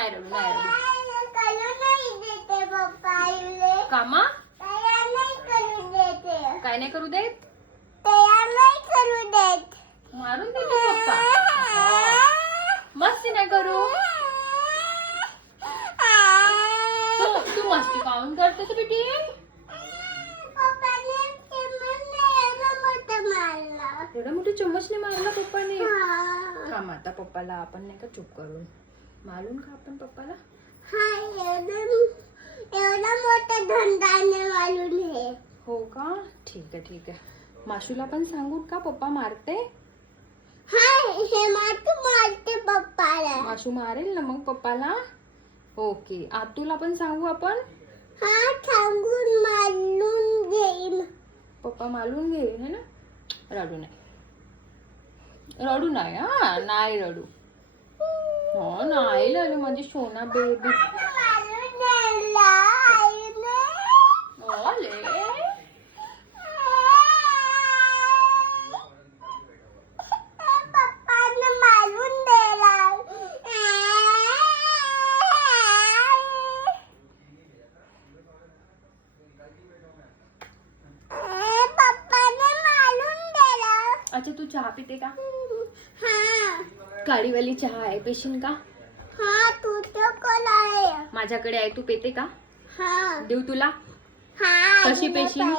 नाही रडू नाही रडू. करू नाही देते पप्पा आईले. कामा तयार नाही करू देते. काय नाही करू देत. तयार नाही करू देत. मारून देतो पप्पा. मस्ती नाही करू. तू मस्ती काऊन करते तू बेटी. पप्पाने चम्मचने एवढं मोठं मारलं. एवढा मोठा चम्मचने मारला पप्पाने. हा. थांब आता पप्पाला आपण नाही का चुप करून मारून का आपण पप्पाला. हा एवढा मोठा धंदाने मारून हे. हो का ठीक आहे ठीक आहे. माशूला पण सांगू का पप्पा मारते. हा हे मारते पप्पाला. माशू मारेल ना मग पप्पाला. ओके आतूला पण सांगू आपण. हा सांगून मारून घेईन. पप्पा मारून घेईल है ना. रडू नाही रडू नाही. हा नाही रडू. हो नाही रडू माझी सोना बेबी. मारून नेला आईने. ओले पप्पाने मारून दिला. पप्पाने मारून दिला. अच्छा तू चहा पिते का. हा काळीवाली चहा आहे पेशीन का. हा तू तो कोण आहे. माझ्याकडे आहे तू पेते का. हा देऊ तुला. हा कशी पेशीन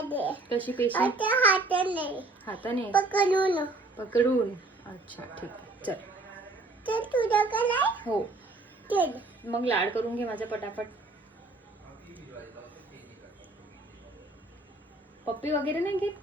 कशी पेशीन. आता हाताने हाताने पकडून. पकडून. अच्छा ठीक आहे चल. तर तुझ्याकडे आहे. हो चल. मग लाड करून घे माझा पटापट. पप्पी वगैरे नाही घेत.